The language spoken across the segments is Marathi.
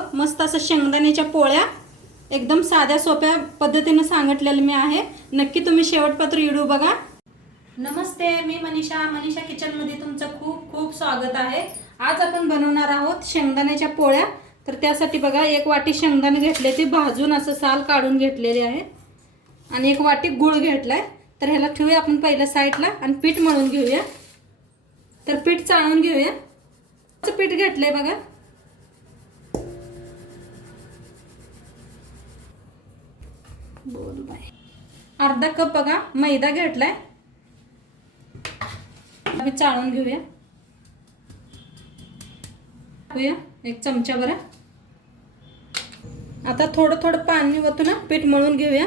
आहोत मस्त असं शेंगदाण्याच्या पोळ्या एकदम साध्या सोप्या पद्धतीने सांगितलेलं मी आहे। नक्की तुम्ही शेवटपर्यंत व्हिडिओ बघा। नमस्ते, मी मनीषा किचनमध्ये तुमचं खूप खूप स्वागत आहे। आज आपण बनवणार आहोत शेंगदाण्याच्या पोळ्या। तर त्यासाठी बघा, एक वाटी शेंगदाणे घेतले, ते भाजून असं साल काढून घेतलेले आहे आणि एक वाटी गूळ घेतलाय। तर ह्याला ठेवूया आपण पहिल्या साईडला आणि पीठ मळून घेऊया। तर पीठ चाळून घेऊया। पीठ घेतलंय बघा, बोल बाय। अर्धा कप बघा मैदा घेतलाय, आम्ही चाळून घेऊया। एक चमचा भर। आता थोडं थोडं पाणी ओतून पीठ मळून घेऊया।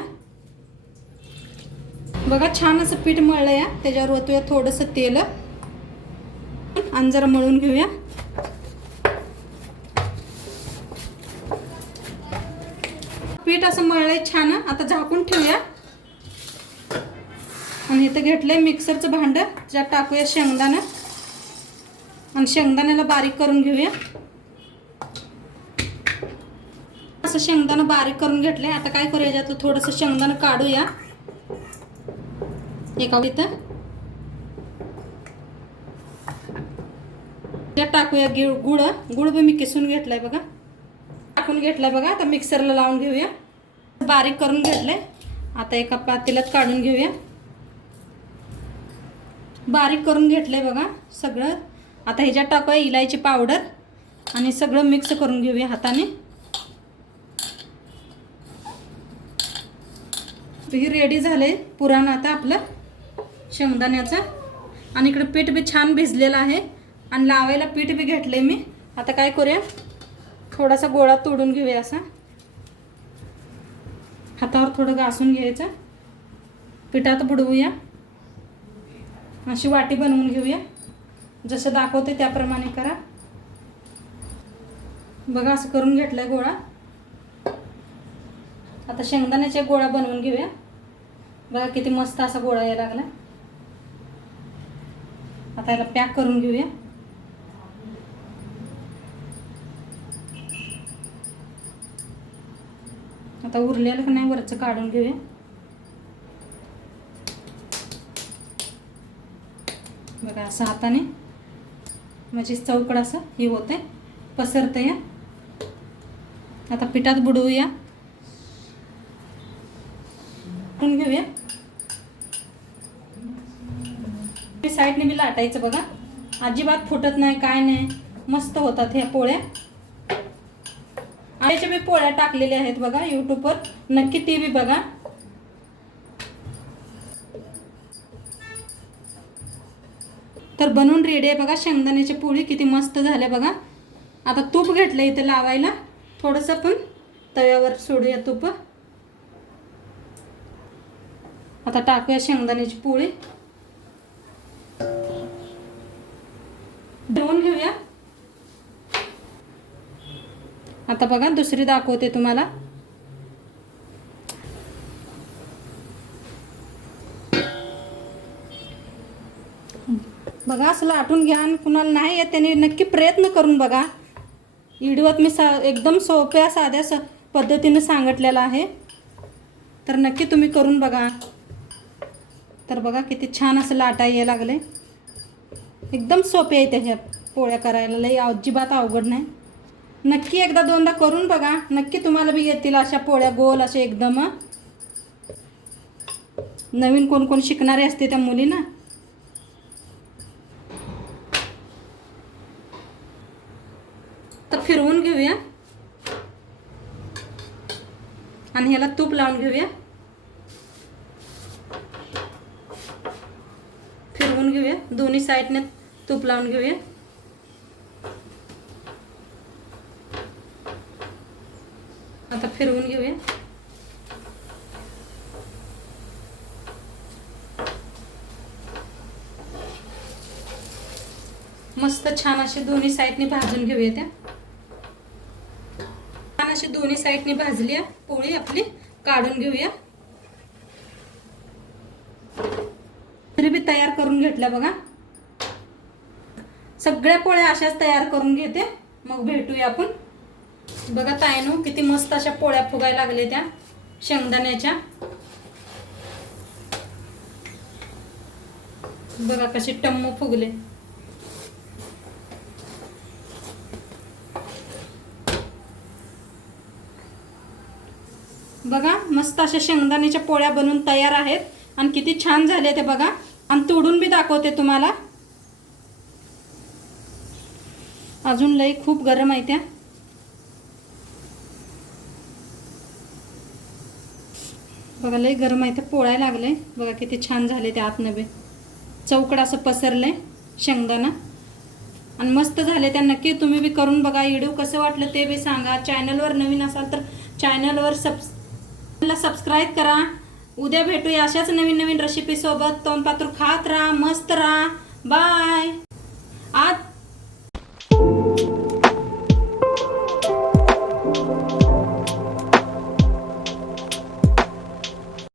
बघा छान असं पीठ मळलंय, त्याच्यावर ओतूया थोडंसं तेल आणि जरा मळून घेऊया। पीठ असं मळलंय छान। आता झाकून ठेवूया आणि इथं घेतलंय मिक्सरचं भांड, ज्यात टाकूया शेंगदाणा आणि शेंगदाण्याला बारीक करून घेऊया। असं शेंगदाणा बारीक करून घेतलंय। आता काय करूया, याच्यात थोडंसं शेंगदाणा काढूया एका इथं, त्यात टाकूया गुळ बी मी किसून घेतलाय बघा, टाकून घेतलाय बघा। आता मिक्सरला लावून घेऊया। बारीक करून घेतलंय, आता एका पातेल्यात काढून घेऊया। बारीक करून घेतलंय बघा सगळं। आता ह्याच्यात टाकूया इलायची पावडर आणि सगळं मिक्स करून घेऊया हाताने। हे रेडी झाले पुरण आता आपलं शेंगदाण्याचं। आणि इकडे पीठ बी छान भिजलेलं आहे आणि लावायला पीठ बी घेतले मी। आता काय करूया, थोडासा गोळा तोडून घेऊया, असा हातावर थोडं घासून घ्यायचं, पिठात बुडवूया। अशी वाटी बनवून घेऊया, जसं दाखवते त्याप्रमाणे करा। बघा असं करून घेतलाय गोळा। आता शेंगदाण्याचा गोळा बनवून घेऊया। बघा किती मस्त असा गोळा यायला लागला। आता याला पॅक करून घेऊया। आता उरलेलं का नाही वरचं काढून घेऊया। बघा असं हाताने म्हणजे चौकड असं हे होतंय, पसरतंय। आता पिठात बुडवूया, घेऊया। साईडने बी लाटायचं बघा, अजिबात फुटत नाही, काय नाही, मस्त होतात ह्या पोळ्या। आईच्या बी पोळ्या टाकलेल्या आहेत बघा यूट्यूबवर, नक्की ती बी बघा। तर बनवून रेडी आहे बघा शेंगदाण्याची पोळी, किती मस्त झाल्या बघा। आता तूप घेतलं इथे लावायला, थोडंसं पण तव्यावर सोडूया तूप। आता टाकूया शेंगदाण्याची पोळी, धुवून घेऊया। आता बघा दुसरी दाखवते तुम्हाला। बघा असं लाटून घ्या, आणि कुणाला नाही येत त्याने नक्की प्रयत्न करून बघा। व्हिडिओत मी एकदम सोप्या साध्या पद्धतीने सांगितलेलं आहे, तर नक्की तुम्ही करून बघा। तर बघा किती छान असं लाटा यायला लागले, एकदम सोपे आहे ह्या पोळ्या करायला, लई अजिबात अवघड नाही। नक्की एकदा दोनदा करून बघा, नक्की तुम्हाला बी येतील अशा पोळ्या गोल असे एकदम। नवीन कोण कोण शिकणारे असते त्या मुलींना। तर फिरवून घेऊया आणि ह्याला तूप लावून घेऊया, फिरवून घेऊया, दोन्ही साईडने तूप लावून घेऊया। आता फिरवून घेऊया। मस्त छान असे दोन्ही साईडने भाजून घेऊया। त्या छान अशी दोन्ही साईडने भाजली पोळी आपली, काढून घेऊया। तरी बी तयार करून घेतल्या बघा, सगळ्या पोळ्या अशाच तयार करून घेते, मग भेटूया आपण। बघा ताईनो किती मस्त अशा पोळ्या फुगायला लागले त्या शेंगदाण्याच्या. बघा कसे टम्म फुगले. बघा मस्त अशा शेंगदाण्याच्या पोळ्या बनवून तयार आहेत आणि किती छान झाले ते बघा. आणि तोडून बी दाखवते तुम्हाला. अजून लई खूप गरम आहे त्या. बघा लई गरम आहे ते पोळायला लागले. बघा किती छान झाले ते आतनं बी चौकड असं पसरले शेंगदाणा आणि मस्त झाले त्या. नक्की तुम्ही बी करून बघा. व्हिडिओ कसं वाटलं ते बी सांगा. चॅनलवर नवीन असाल तर चॅनलवर सबस्क्राईब करा. उद्या भेटूया अशाच नवीन नवीन रेसिपी सोबत. तोंडपात्र खात राहा, मस्त राहा. बाय.